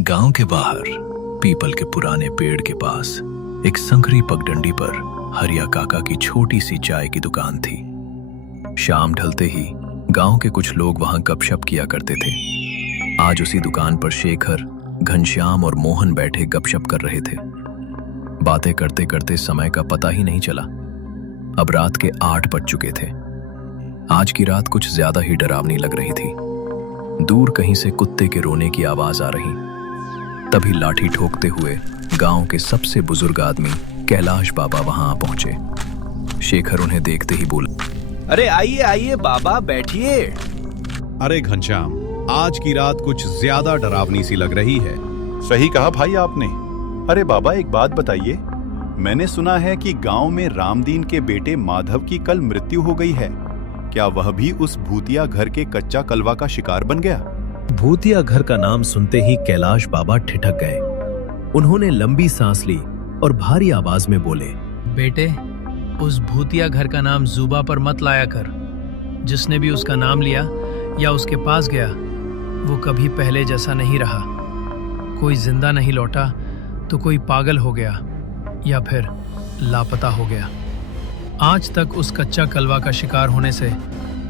गांव के बाहर पीपल के पुराने पेड़ के पास एक संकरी पगडंडी पर हरिया काका की छोटी सी चाय की दुकान थी। शाम ढलते ही गांव के कुछ लोग वहां गपशप किया करते थे। आज उसी दुकान पर शेखर, घनश्याम और मोहन बैठे गपशप कर रहे थे। बातें करते करते समय का पता ही नहीं चला। अब रात के 8 बज चुके थे। आज की रात कुछ ज्यादा ही डरावनी लग रही थी। दूर कहीं से कुत्ते के रोने की आवाज आ रही। तभी लाठी ठोकते हुए गांव के सबसे बुजुर्ग आदमी कैलाश बाबा वहां आ पहुंचे। शेखर उन्हें देखते ही बोला, अरे आइए आइए बाबा, बैठिए। अरे घनश्याम, आज की रात कुछ ज्यादा डरावनी सी लग रही है। सही कहा भाई आपने। अरे बाबा, एक बात बताइए, मैंने सुना है कि गांव में रामदीन के बेटे माधव की कल मृत्यु हो गई है। क्या वह भी उस भूतिया घर के कच्चा कलवा का शिकार बन गया? भूतिया घर का नाम सुनते ही कैलाश बाबा ठिठक गए। उन्होंने लंबी सांस ली और भारी आवाज में बोले, बेटे, उस भूतिया घर का नाम जुबा पर मत लाया कर। जिसने भी उसका नाम लिया या उसके पास गया, वो कभी पहले जैसा नहीं रहा। कोई जिंदा नहीं लौटा तो कोई पागल हो गया या फिर लापता हो गया। आज तक उस कच्चा कलवा का शिकार होने से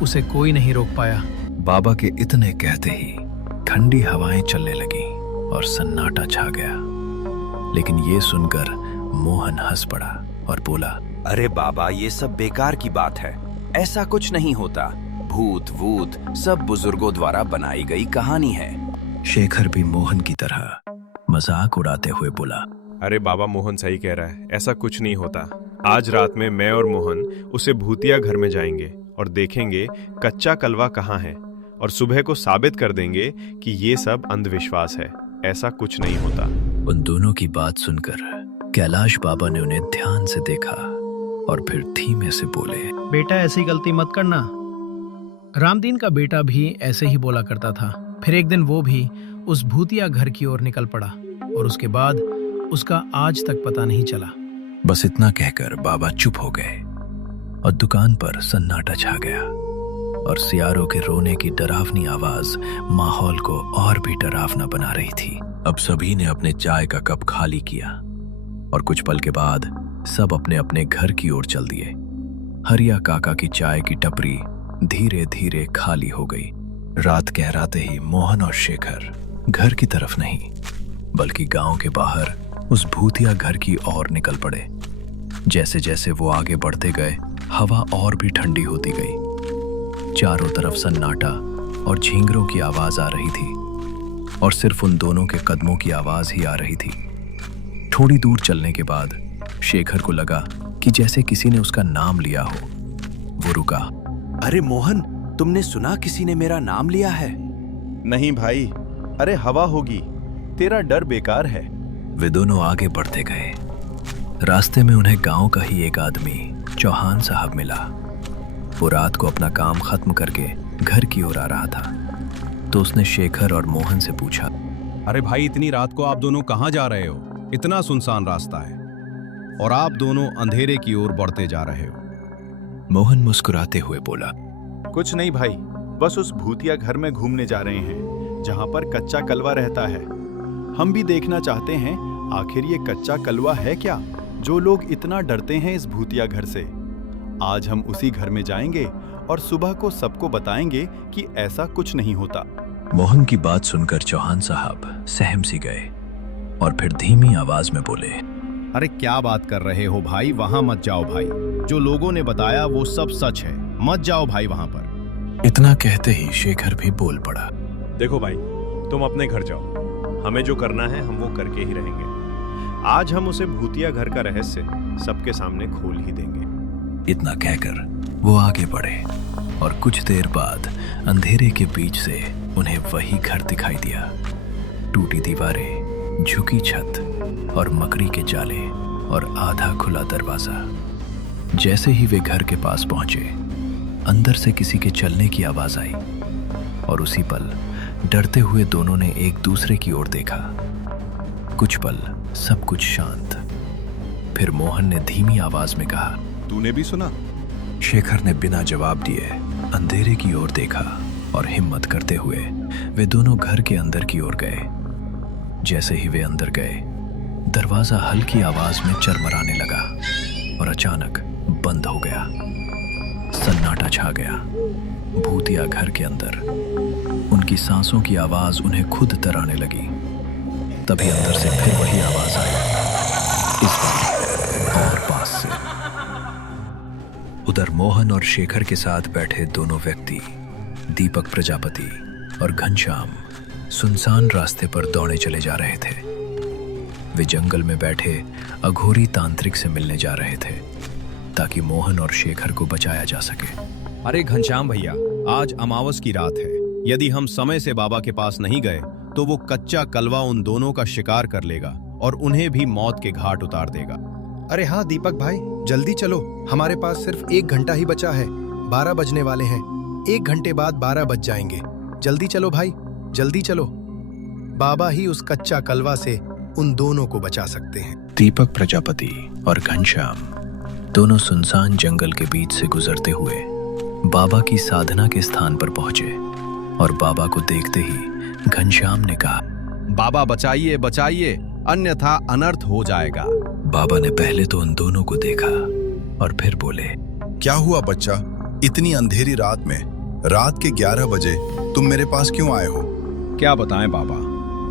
उसे कोई नहीं रोक पाया। बाबा के इतने कहते ही ठंडी हवाएं चलने लगी और सन्नाटा छा गया। लेकिन ये सुनकर मोहन हंस पड़ा और बोला, अरे बाबा, ये सब बेकार की बात है। ऐसा कुछ नहीं होता। भूत वूत सब बुजुर्गों द्वारा बनाई गई कहानी है। शेखर भी मोहन की तरह मजाक उड़ाते हुए बोला, अरे बाबा, मोहन सही कह रहा है, ऐसा कुछ नहीं होता। आज रात में मैं और मोहन उसे भूतिया घर में जाएंगे और देखेंगे कच्चा कलवा कहाँ है, और सुबह को साबित कर देंगे कि ये सब अंधविश्वास है, ऐसा कुछ नहीं होता। उन दोनों की बात सुनकर कैलाश बाबा ने उन्हें ध्यान से देखा और फिर धीमे से बोले, बेटा, ऐसी गलती मत करना। रामदीन का बेटा भी ऐसे ही बोला करता था। फिर एक दिन वो भी उस भूतिया घर की ओर निकल पड़ा और उसके बाद उसका आज तक पता नहीं चला। बस इतना कहकर बाबा चुप हो गए और दुकान पर सन्नाटा छा गया और सियारों के रोने की डरावनी आवाज माहौल को और भी डरावना बना रही थी। अब सभी ने अपने चाय का कप खाली किया और कुछ पल के बाद सब अपने अपने घर की ओर चल दिए। हरिया काका की चाय की टपरी धीरे धीरे खाली हो गई। रात गहराते ही मोहन और शेखर घर की तरफ नहीं बल्कि गांव के बाहर उस भूतिया घर की ओर निकल पड़े। जैसे जैसे वो आगे बढ़ते गए, हवा और भी ठंडी होती गई। चारों तरफ सन्नाटा और झींगरों की आवाज आ रही थी और सिर्फ उन दोनों के कदमों की आवाज ही आ रही थी। थोड़ी दूर चलने के बाद शेखर को लगा कि जैसे किसी ने उसका नाम लिया हो। वो रुका। अरे मोहन, तुमने सुना किसी ने मेरा नाम लिया है? नहीं भाई, अरे हवा होगी, तेरा डर बेकार है। वे दोनों आगे बढ़ते गए। रास्ते में उन्हें गांव का ही एक आदमी चौहान साहब मिला। वो रात को अपना काम खत्म करके घर की ओर आ रहा था, तो उसने शेखर और मोहन से पूछा, अरे भाई, इतनी रात को आप दोनों कहाँ जा रहे हो? इतना सुनसान रास्ता है और आप दोनों अंधेरे की ओर बढ़ते जा रहे हो। मोहन मुस्कुराते हुए बोला, कुछ नहीं भाई, बस उस भूतिया घर में घूमने जा रहे हैं जहां पर कच्चा कलवा रहता है। हम भी देखना चाहते हैं आखिर ये कच्चा कलवा है क्या, जो लोग इतना डरते हैं इस भूतिया घर से। आज हम उसी घर में जाएंगे और सुबह को सबको बताएंगे कि ऐसा कुछ नहीं होता। मोहन की बात सुनकर चौहान साहब सहम सी गए और फिर धीमी आवाज में बोले, अरे क्या बात कर रहे हो भाई, वहां मत जाओ भाई। जो लोगों ने बताया वो सब सच है, मत जाओ भाई वहां पर। इतना कहते ही शेखर भी बोल पड़ा, देखो भाई, तुम अपने घर जाओ, हमें जो करना है हम वो करके ही रहेंगे। आज हम उसे भूतिया घर का रहस्य सबके सामने खोल ही देंगे। इतना कहकर वो आगे बढ़े और कुछ देर बाद अंधेरे के बीच से उन्हें वही घर दिखाई दिया। टूटी दीवारें, झुकी छत और मकड़ी के जाले और आधा खुला दरवाजा। जैसे ही वे घर के पास पहुंचे, अंदर से किसी के चलने की आवाज आई और उसी पल डरते हुए दोनों ने एक दूसरे की ओर देखा। कुछ पल सब कुछ शांत। फिर मोहन ने धीमी आवाज में कहा, तूने भी सुना? शेखर ने बिना जवाब दिए अंधेरे की ओर देखा और हिम्मत करते हुए वे दोनों घर के अंदर की ओर गए। जैसे ही वे अंदर गए, दरवाजा हल्की आवाज में चरमराने लगा और अचानक बंद हो गया। सन्नाटा छा गया। भूतिया घर के अंदर उनकी सांसों की आवाज उन्हें खुद तराने लगी। तभी अंदर से फिर वही आवाज आई, इस बार और पास से। उधर मोहन और शेखर के साथ बैठे दोनों व्यक्ति, दीपक प्रजापति और घनश्याम, सुनसान रास्ते पर दौड़े चले जा रहे थे। वे जंगल में बैठे अघोरी तांत्रिक से मिलने जा रहे थे ताकि मोहन और शेखर को बचाया जा सके। अरे घनश्याम भैया, आज अमावस की रात है। यदि हम समय से बाबा के पास नहीं गए तो वो कच्चा कलवा उन दोनों का शिकार कर लेगा और उन्हें भी मौत के घाट उतार देगा। अरे हाँ दीपक भाई, जल्दी चलो, हमारे पास सिर्फ 1 घंटा ही बचा है। 12 बजने वाले हैं। 1 घंटे बाद 12 बज जाएंगे। जल्दी चलो भाई, जल्दी चलो। बाबा ही उस कच्चा कलवा से उन दोनों को बचा सकते हैं। दीपक प्रजापति और घनश्याम दोनों सुनसान जंगल के बीच से गुजरते हुए बाबा की साधना के स्थान पर पहुंचे और बाबा को देखते ही घनश्याम ने कहा, बाबा बचाइए बचाइए, अन्यथा अनर्थ हो जाएगा। बाबा ने पहले तो उन दोनों को देखा और फिर बोले, क्या हुआ बच्चा? इतनी अंधेरी रात में, रात के 11 बजे तुम मेरे पास क्यों आए हो? क्या बताएं बाबा,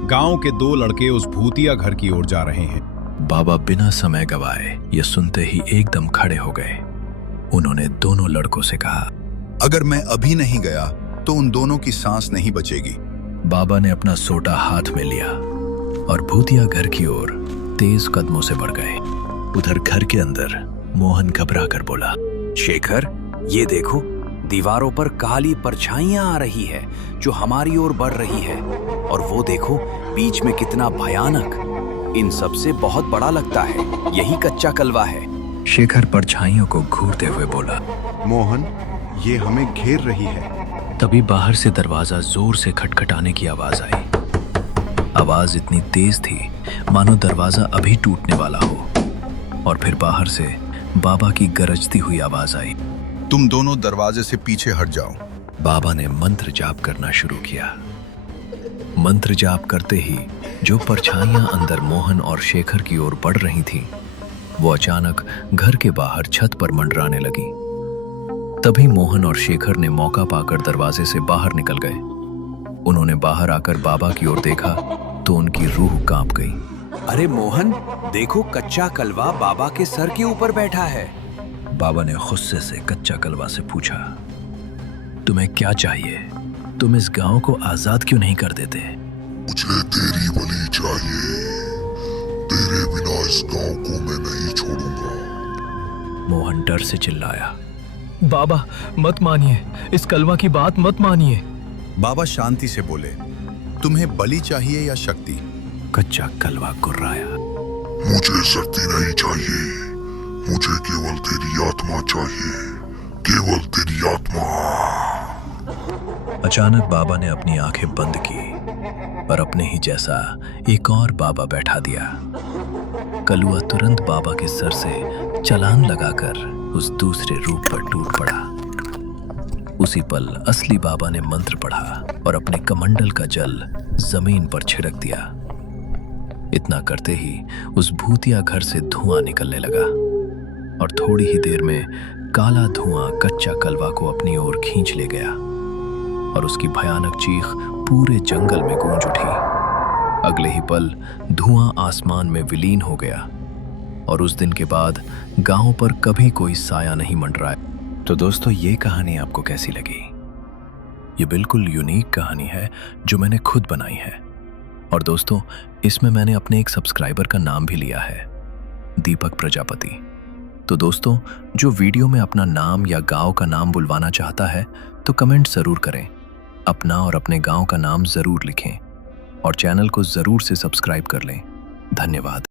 गांव के 2 लड़के उस भूतिया घर की ओर जा रहे हैं। बाबा बिना समय गवाए ये सुनते ही एकदम खड़े हो गए। उन्होंने दोनों लड़कों से कहा, अगर मैं अभी नहीं गया तो उन दोनों की सांस नहीं बचेगी। बाबा ने अपना सोटा हाथ में लिया और भूतिया घर की ओर तेज कदमों से बढ़ गए। उधर घर के अंदर मोहन घबरा कर बोला, शेखर, ये देखो, दीवारों पर काली परछाइयां आ रही है जो हमारी ओर बढ़ रही है। और वो देखो, बीच में कितना भयानक, इन सब से बहुत बड़ा लगता है। यही कच्चा कलवा है। शेखर परछाइयों को घूरते हुए बोला, मोहन, ये हमें घेर रही है। तभी बाहर से दरवाजा जोर से खटखटाने की आवाज आई। आवाज इतनी तेज थी मानो दरवाजा अभी टूटने वाला हो। और फिर बाहर से बाबा की गरजती हुई आवाज आई, तुम दोनों दरवाजे से पीछे हट जाओ। बाबा ने मंत्र जाप करना शुरू किया। मंत्र जाप करते ही जो परछाइयां अंदर मोहन और शेखर की ओर बढ़ रही थीं, वो अचानक घर के बाहर छत पर मंडराने लगी। तभी मोहन और शेखर ने मौका पाकर दरवाजे से बाहर निकल गए। उन्होंने बाहर आकर बाबा की ओर देखा तो उनकी रूह कांप गई। अरे मोहन, देखो, कच्चा कलवा बाबा के सर के ऊपर बैठा है। बाबा ने गुस्से से कच्चा कलवा से पूछा, तुम्हें क्या चाहिए? तुम इस गांव को आजाद क्यों नहीं कर देते? मुझे तेरी बलि चाहिए। तेरे बिना इस गांव को मैं नहीं छोड़ूंगा। मोहन डर से चिल्लाया, बाबा मत मानिए, इस कलवा की बात मत मानिए। बाबा शांति से बोले, तुम्हें बलि चाहिए या शक्ति? कच्चा कलवा गुर्राया, मुझे शक्ति नहीं चाहिए, मुझे केवल तेरी आत्मा चाहिए, केवल तेरी आत्मा। अचानक बाबा ने अपनी आंखें बंद की और अपने ही जैसा एक और बाबा बैठा दिया। कलुआ तुरंत बाबा के सर से छलांग लगाकर उस दूसरे रूप पर टूट पड़ा। उसी पल असली बाबा ने मंत्र पढ़ा और अपने कमंडल का जल जमीन पर छिड़क दिया। इतना करते ही उस भूतिया घर से धुआं निकलने लगा और थोड़ी ही देर में काला धुआं कच्चा कलवा को अपनी ओर खींच ले गया और उसकी भयानक चीख पूरे जंगल में गूंज उठी। अगले ही पल धुआं आसमान में विलीन हो गया और उस दिन के बाद गांव पर कभी कोई साया नहीं मंडराया। तो दोस्तों, ये कहानी आपको कैसी लगी? ये बिल्कुल यूनिक कहानी है जो मैंने खुद बनाई है। और दोस्तों, इसमें मैंने अपने एक सब्सक्राइबर का नाम भी लिया है, दीपक प्रजापति। तो दोस्तों, जो वीडियो में अपना नाम या गांव का नाम बुलवाना चाहता है तो कमेंट ज़रूर करें। अपना और अपने गांव का नाम ज़रूर लिखें और चैनल को ज़रूर से सब्सक्राइब कर लें। धन्यवाद।